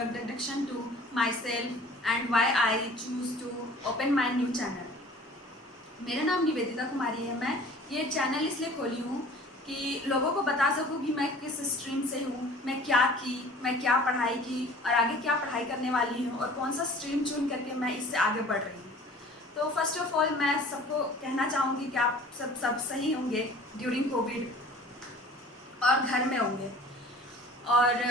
introduction to myself and why I choose to open my new channel. मेरा नाम निवेदिता कुमारी है। मैं ये चैनल इसलिए खोली हूँ कि लोगों को बता सकूँ कि मैं किस स्ट्रीम से हूँ, मैं क्या पढ़ाई की और आगे क्या पढ़ाई करने वाली हूँ और कौन सा स्ट्रीम चुन करके मैं इससे आगे बढ़ रही हूँ। तो फर्स्ट ऑफ ऑल मैं सबको कहना चाहूँगी कि आप सब सही होंगे ड्यूरिंग कोविड और घर में होंगे। और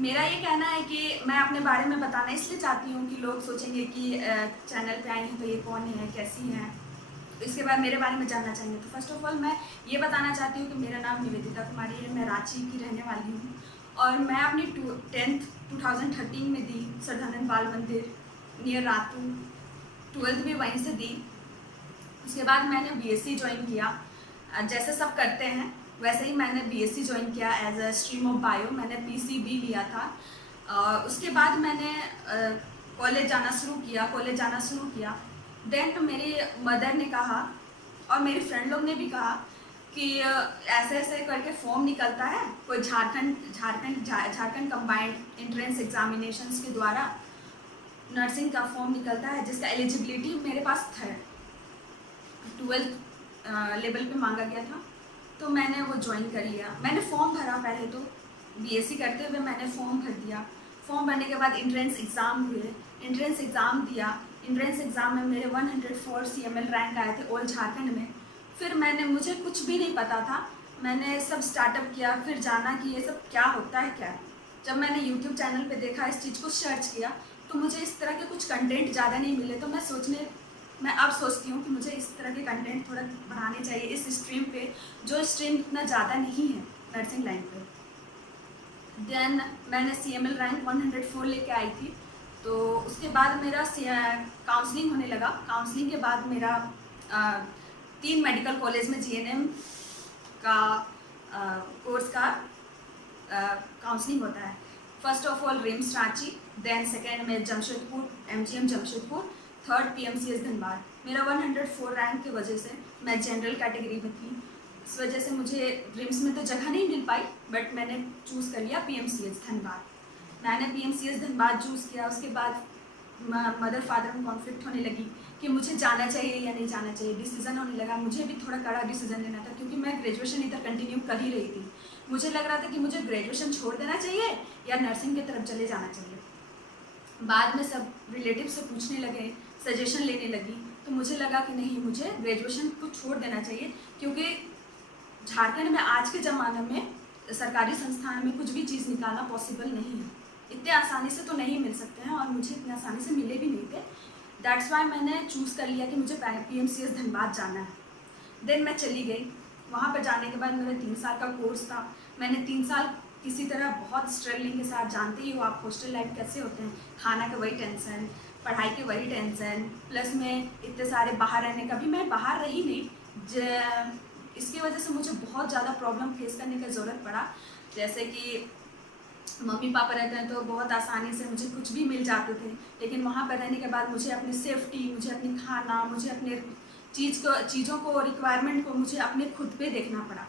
मेरा ये कहना है कि मैं अपने बारे में बताना इसलिए चाहती हूँ कि लोग सोचेंगे कि चैनल पे आई हैं तो ये कौन है, कैसी हैं, इसके बाद मेरे बारे में जानना चाहेंगे। तो फर्स्ट ऑफ ऑल मैं ये बताना चाहती हूँ कि मेरा नाम निवेदिता कुमारी है, मैं रांची की रहने वाली हूँ और मैं अपनी 10th 2013 में दी सरदानंद बाल मंदिर नियर रातू। 12th भी वहीं से दी। उसके बाद मैंने बीएससी ज्वाइन किया। जैसे सब करते हैं वैसे ही मैंने बीएससी ज्वाइन किया as a stream of bio. मैंने पीसीबी लिया था। उसके बाद मैंने कॉलेज जाना शुरू किया। देन मेरी मदर ने कहा और मेरी फ्रेंड लोग ने भी कहा कि ऐसे ऐसे करके फॉर्म निकलता है, कोई झारखंड कंबाइंड एंट्रेंस एग्जामिनेशंस के द्वारा नर्सिंग का फॉर्म निकलता है जिसका एलिजिबिलिटी मेरे पास था। 12th लेवल पे मांगा गया था तो मैंने वो ज्वाइन कर लिया। मैंने फॉर्म भरा, पहले तो बीएससी करते हुए मैंने फॉर्म भर दिया। फॉर्म भरने के बाद एंट्रेंस एग्ज़ाम हुए, एंट्रेंस एग्ज़ाम दिया। एंट्रेंस एग्ज़ाम में मेरे 104 CML रैंक आए थे ऑल झारखंड में। फिर मुझे कुछ भी नहीं पता था, मैंने सब स्टार्टअप किया, फिर जाना कि ये सब क्या होता है क्या। जब मैंने यूट्यूब चैनल पे देखा, इस चीज़ को सर्च किया तो मुझे इस तरह के कुछ कंटेंट ज़्यादा नहीं मिले। तो मैं अब सोचती हूँ कि मुझे इस तरह के कंटेंट थोड़ा बढ़ाने चाहिए इस स्ट्रीम पे, जो स्ट्रीम इतना ज़्यादा नहीं है नर्सिंग लाइन पे। देन मैंने CML रैंक 104 लेके आई थी। तो उसके बाद मेरा काउंसलिंग होने लगा। काउंसलिंग के बाद मेरा 3 मेडिकल कॉलेज में GNM का कोर्स का काउंसलिंग होता है। First of all RIMS Ranchi, then second में Jamshedpur MGM Jamshedpur, third PMCS Dhanbad. मेरा 104 रैंक की वजह से मैं जनरल कैटेगरी में थी। इस वजह से मुझे रिम्स में तो जगह नहीं मिल पाई, बट मैंने चूज़ कर लिया PMCS धनबाद। मैंने PMCS धनबाद चूज़ किया। उसके बाद मदर फादर में कॉन्फ्लिक्ट होने लगी कि मुझे जाना चाहिए या नहीं जाना चाहिए। डिसीज़न होने लगा, मुझे भी थोड़ा कड़ा डिसीज़न लेना था क्योंकि मैं ग्रेजुएशन इधर कंटिन्यू कर ही रही थी। मुझे लग रहा था कि मुझे ग्रेजुएशन छोड़ देना चाहिए या नर्सिंग की तरफ चले जाना चाहिए। बाद में सब रिलेटिव से पूछने लगे, सजेशन लेने लगी, तो मुझे लगा कि नहीं, मुझे ग्रेजुएशन को छोड़ देना चाहिए क्योंकि झारखंड में आज के ज़माने में सरकारी संस्थान में कुछ भी चीज़ निकालना पॉसिबल नहीं है। इतने आसानी से तो नहीं मिल सकते हैं और मुझे इतने आसानी से मिले भी नहीं थे। दैट्स वाई मैंने चूज़ कर लिया कि मुझे PMCS धनबाद जाना है। देन मैं चली गई। वहाँ पर जाने के बाद मेरा 3 साल का कोर्स था। मैंने 3 साल किसी तरह बहुत स्ट्रगलिंग के साथ, जानते ही हो आप हॉस्टल लाइफ कैसे होते हैं, खाना का वही टेंशन, पढ़ाई के वही टेंशन, प्लस में इतने सारे बाहर रहने का भी मैं बाहर रही नहीं। इसकी वजह से मुझे बहुत ज़्यादा प्रॉब्लम फेस करने का ज़रूरत पड़ा। जैसे कि मम्मी पापा रहते हैं तो बहुत आसानी से मुझे कुछ भी मिल जाते थे, लेकिन वहाँ पर रहने के बाद मुझे अपनी सेफ्टी, मुझे अपनी खाना, मुझे अपने चीज़ों को रिक्वायरमेंट को मुझे अपने खुद पे देखना पड़ा।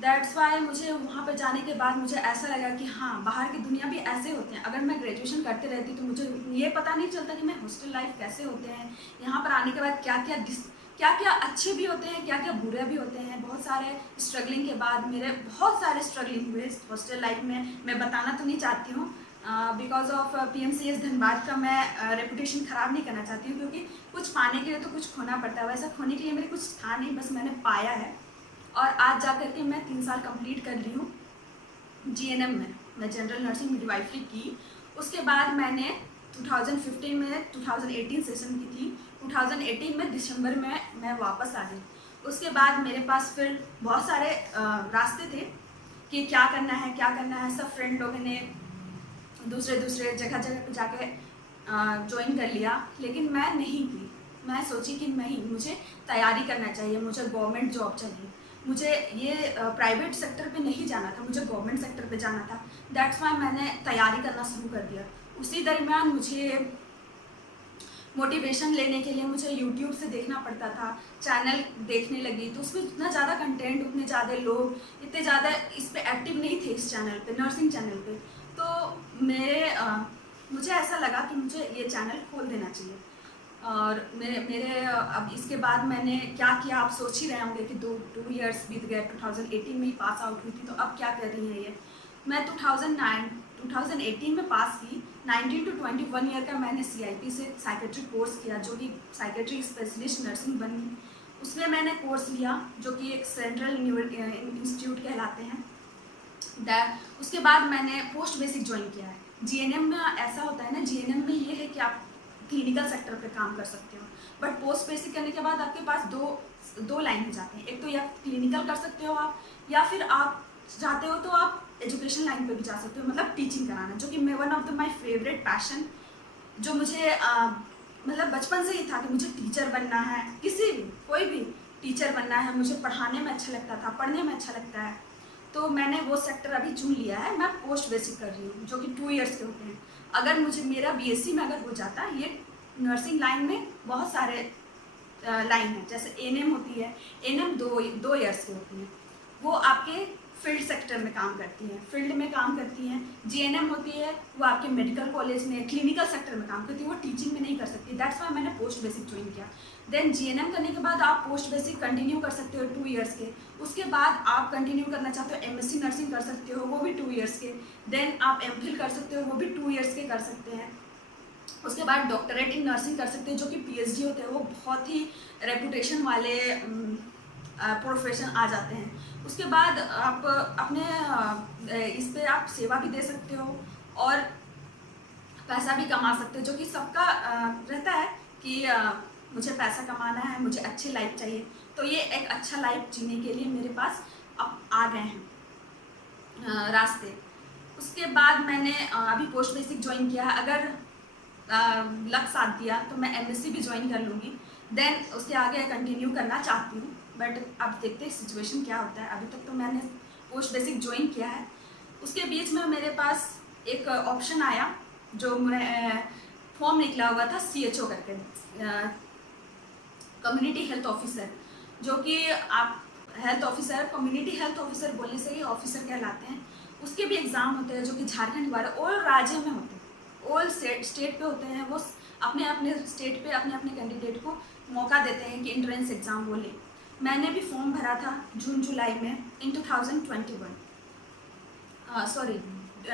दैट्स वाई मुझे वहाँ पर जाने के बाद मुझे ऐसा लगा कि हाँ, बाहर की दुनिया भी ऐसे होते हैं। अगर मैं ग्रेजुएशन करते रहती तो मुझे ये पता नहीं चलता कि मैं हॉस्टल लाइफ कैसे होते हैं, यहाँ पर आने के बाद क्या क्या अच्छे भी होते हैं, क्या क्या बुरे भी होते हैं। बहुत सारे स्ट्रगलिंग के बाद मेरे बहुत सारे स्ट्रगलिंग हुए हॉस्टल लाइफ में। मैं बताना तो नहीं चाहती हूँ बिकॉज ऑफ PMCS धनबाद का मैं रेपुटेशन ख़राब नहीं करना चाहती हूँ क्योंकि कुछ पाने के लिए तो कुछ खोना पड़ता है। वैसा खोने के लिए मेरे कुछ था नहीं, बस मैंने पाया है और आज जा कर के मैं 3 साल कंप्लीट कर रही हूँ GNM में। मैं जनरल नर्सिंग मिडवाइफरी की। उसके बाद मैंने 2015 में 2018 सेशन की थी। 2018 में दिसंबर में मैं वापस आ गई। उसके बाद मेरे पास फिर बहुत सारे रास्ते थे कि क्या करना है। सब फ्रेंड लोगों ने दूसरे जगह पे जाके ज्वाइन कर लिया, लेकिन मैं नहीं की। मैं सोची कि नहीं, मुझे तैयारी करना चाहिए, मुझे गवर्नमेंट जॉब चाहिए, मुझे ये प्राइवेट सेक्टर पे नहीं जाना था, मुझे गवर्नमेंट सेक्टर पे जाना था। दैट्स वाई मैंने तैयारी करना शुरू कर दिया। उसी दरमियान मुझे मोटिवेशन लेने के लिए मुझे यूट्यूब से देखना पड़ता था, चैनल देखने लगी तो उसमें इतना ज़्यादा कंटेंट, उतने ज़्यादा लोग, इतने ज़्यादा इस पर एक्टिव नहीं थे इस चैनल पे, नर्सिंग चैनल पे। तो मुझे ऐसा लगा कि मुझे ये चैनल खोल देना चाहिए। और मेरे अब इसके बाद मैंने क्या किया, आप सोच ही रहे होंगे कि 2 इयर्स बीत गए, 2018 में ही पास आउट हुई थी, तो अब क्या कर रही है ये। मैं 2018 में पास की। 19 to 21 ईयर का मैंने CIP से साइकेट्री कोर्स किया, जो कि साइकेट्री स्पेशलिस्ट नर्सिंग बनी। उसमें मैंने कोर्स लिया जो कि एक सेंट्रल इंस्टीट्यूट कहलाते हैं। उसके बाद मैंने पोस्ट बेसिक ज्वाइन किया है। GNM में ऐसा होता है ना, GNM में ये है कि आप क्लिनिकल सेक्टर पे काम कर सकते हो, बट पोस्ट बेसिक करने के बाद आपके पास दो लाइन हो जाते हैं। एक तो या क्लिनिकल कर सकते हो आप, या फिर आप चाहते हो तो आप एजुकेशन लाइन पे भी जा सकते हो, मतलब टीचिंग कराना, जो कि one of the my favourite passion, जो मुझे मतलब बचपन से ही था कि मुझे टीचर बनना है, कोई भी टीचर बनना है। मुझे पढ़ाने में अच्छा लगता था, पढ़ने में अच्छा लगता है, तो मैंने वो सेक्टर अभी चुन लिया है। मैं पोस्ट बेसिक कर रही हूँ, जो कि 2 इयर्स के होते हैं। अगर मुझे मेरा BSc में अगर हो जाता, ये नर्सिंग लाइन में बहुत सारे लाइन है, जैसे ANM होती है। ANM 2 इयर्स की होती है, वो आपके फील्ड सेक्टर में काम करती हैं, फील्ड में काम करती हैं। GNM होती है, वो आपके मेडिकल कॉलेज में क्लिनिकल सेक्टर में काम करती है, वो टीचिंग में नहीं कर सकती। दैट्स वाई मैंने पोस्ट बेसिक ज्वाइन किया। देन GNM करने के बाद आप पोस्ट बेसिक कंटिन्यू कर सकते हो 2 इयर्स के। उसके बाद आप कंटिन्यू करना चाहते हो MSc नर्सिंग कर सकते हो, वो भी 2 इयर्स के। देन आप MPhil कर सकते हो, वो भी 2 इयर्स के कर सकते हैं। उसके बाद डॉक्टरेट इन नर्सिंग कर सकते हैं, जो कि PhD होते हैं, वो बहुत ही रेपुटेशन वाले प्रोफेशन आ जाते हैं। उसके बाद आप अपने इस पे आप सेवा भी दे सकते हो और पैसा भी कमा सकते हो, जो कि सबका रहता है कि मुझे पैसा कमाना है, मुझे अच्छी लाइफ चाहिए। तो ये एक अच्छा लाइफ जीने के लिए मेरे पास अब आ गए हैं रास्ते। उसके बाद मैंने अभी पोस्ट बेसिक ज्वाइन किया है। अगर लक साथ दिया तो मैं MSc भी ज्वाइन कर लूँगी। देन उसके आगे कंटिन्यू करना चाहती हूँ, बट अब देखते हैं सिचुएशन क्या होता है। अभी तक तो मैंने पोस्ट बेसिक ज्वाइन किया है। उसके बीच में मेरे पास एक ऑप्शन आया, जो फॉर्म निकला हुआ था CHO करके, कम्युनिटी हेल्थ ऑफिसर, जो कि आप health officer, community health officer बोलने से ही ऑफिसर कहलाते हैं। उसके भी एग्ज़ाम होते हैं, जो कि झारखंड द्वारा और राज्य में होते हैं, ऑल स्टेट पे होते हैं। वो अपने अपने स्टेट पे अपने अपने कैंडिडेट को मौका देते हैं कि एंट्रेंस एग्ज़ाम वो लें। मैंने भी फॉर्म भरा था जून जुलाई में इन 2021, सॉरी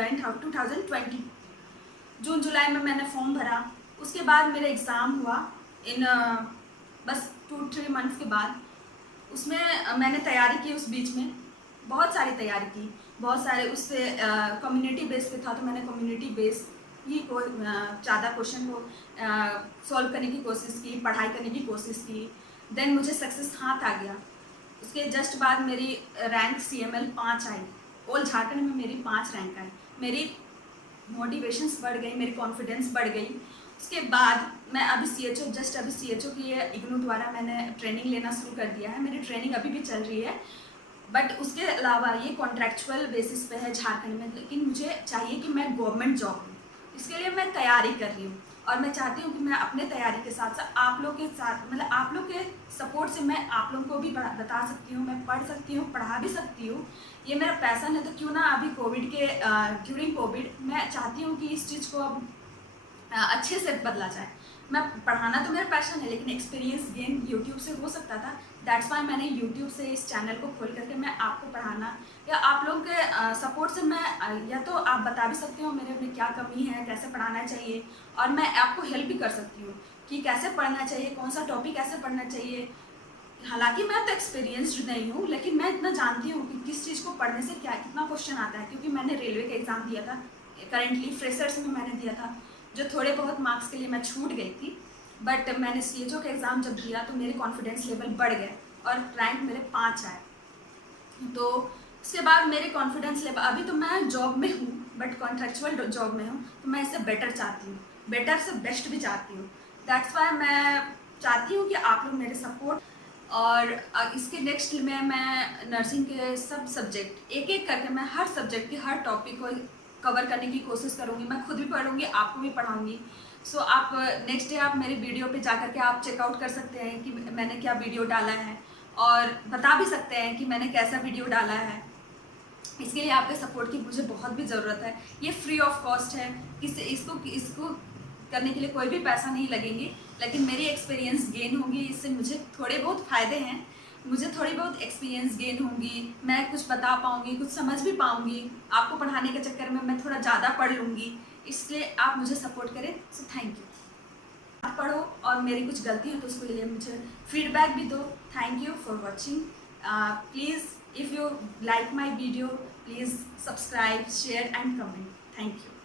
इन 2020 जून जुलाई में मैंने फॉर्म भरा। उसके बाद मेरा एग्ज़ाम हुआ इन बस 2-3 मंथ्स के बाद। उसमें मैंने तैयारी की, उस बीच में बहुत सारी तैयारी की, बहुत सारे उससे कम्युनिटी बेस पे था, तो मैंने कम्युनिटी बेस ही को ज़्यादा क्वेश्चन को सॉल्व करने की कोशिश की, पढ़ाई करने की कोशिश की। देन मुझे सक्सेस हाथ आ गया। उसके जस्ट बाद मेरी रैंक CML 5 आई। ऑल झारखंड में मेरी 5 रैंक आई। मेरी मोटिवेशंस बढ़ गई, मेरी कॉन्फिडेंस बढ़ गई। उसके बाद मैं अभी CHO की IGNOU द्वारा मैंने ट्रेनिंग लेना शुरू कर दिया है। मेरी ट्रेनिंग अभी भी चल रही है, बट उसके अलावा ये कॉन्ट्रैक्चुअल बेसिस पे है झारखंड में। लेकिन मुझे चाहिए कि मैं गवर्नमेंट जॉब लूँ, इसके लिए मैं तैयारी कर रही हूँ। और मैं चाहती हूँ कि मैं अपने तैयारी के साथ साथ आप लोग के साथ, मतलब आप लोग के सपोर्ट से मैं आप लोगों को भी बता सकती हूँ, मैं पढ़ सकती हूँ, पढ़ा भी सकती हूँ। ये मेरा पैशन है, तो क्यों ना अभी कोविड के ड्यूरिंग कोविड मैं चाहती हूँ कि इस चीज़ को अब अच्छे से बदला जाए। मैं पढ़ाना तो मेरा पैशन है, लेकिन एक्सपीरियंस गेन यूट्यूब से हो सकता था। दैट्स वाई मैंने यूट्यूब से इस चैनल को खोल करके मैं आपको पढ़ाना, या आप लोग के सपोर्ट से मैं या तो आप बता भी सकते हो मेरे में क्या कमी है, कैसे पढ़ाना चाहिए, और मैं आपको हेल्प भी कर सकती हूँ कि कैसे पढ़ना चाहिए, कौन सा टॉपिक कैसे पढ़ना चाहिए। हालांकि मैं तो एक्सपीरियंस्ड नहीं हूँ, लेकिन मैं इतना जानती हूँ कि किस चीज़ को पढ़ने से क्या कितना क्वेश्चन आता है, क्योंकि मैंने रेलवे का एग्ज़ाम दिया था, करेंटली फ्रेशर्स में मैंने दिया था, जो थोड़े बहुत मार्क्स के लिए मैं छूट गई थी। बट मैंने CHO का एग्ज़ाम जब दिया तो मेरे कॉन्फिडेंस लेवल बढ़ गए और रैंक मेरे 5 आए। तो उसके बाद मेरे कॉन्फिडेंस लेवल, अभी तो मैं जॉब में हूँ, बट कॉन्ट्रैक्चुअल जॉब में हूँ, तो मैं इससे बेटर चाहती हूँ, बेटर से बेस्ट भी चाहती हूँ। दैट्स वाई मैं चाहती हूँ कि आप लोग मेरे सपोर्ट, और इसके नेक्स्ट में मैं नर्सिंग के सब सब्जेक्ट एक एक करके मैं हर सब्जेक्ट के हर टॉपिक को कवर करने की कोशिश करूँगी। मैं खुद भी पढ़ूँगी, आपको भी पढ़ाऊँगी। सो आप नेक्स्ट डे आप मेरे वीडियो पे जा कर के आप चेकआउट कर सकते हैं कि मैंने क्या वीडियो डाला है, और बता भी सकते हैं कि मैंने कैसा वीडियो डाला है। इसके लिए आपके सपोर्ट की मुझे बहुत भी ज़रूरत है। ये फ्री ऑफ कॉस्ट है, इसको करने के लिए कोई भी पैसा नहीं लगेंगे, लेकिन मेरी एक्सपीरियंस गेन होगी, इससे मुझे थोड़े बहुत फ़ायदे हैं, मुझे थोड़ी बहुत एक्सपीरियंस गेन होंगी, मैं कुछ बता पाऊँगी, कुछ समझ भी पाऊँगी, आपको पढ़ाने के चक्कर में मैं थोड़ा ज़्यादा पढ़ लूँगी, इसलिए आप मुझे सपोर्ट करें। So thank you. आप पढ़ो और मेरी कुछ गलती है तो उसके लिए मुझे फीडबैक भी दो। Thank you for watching. Please if you like my video, please subscribe, share and comment. Thank you.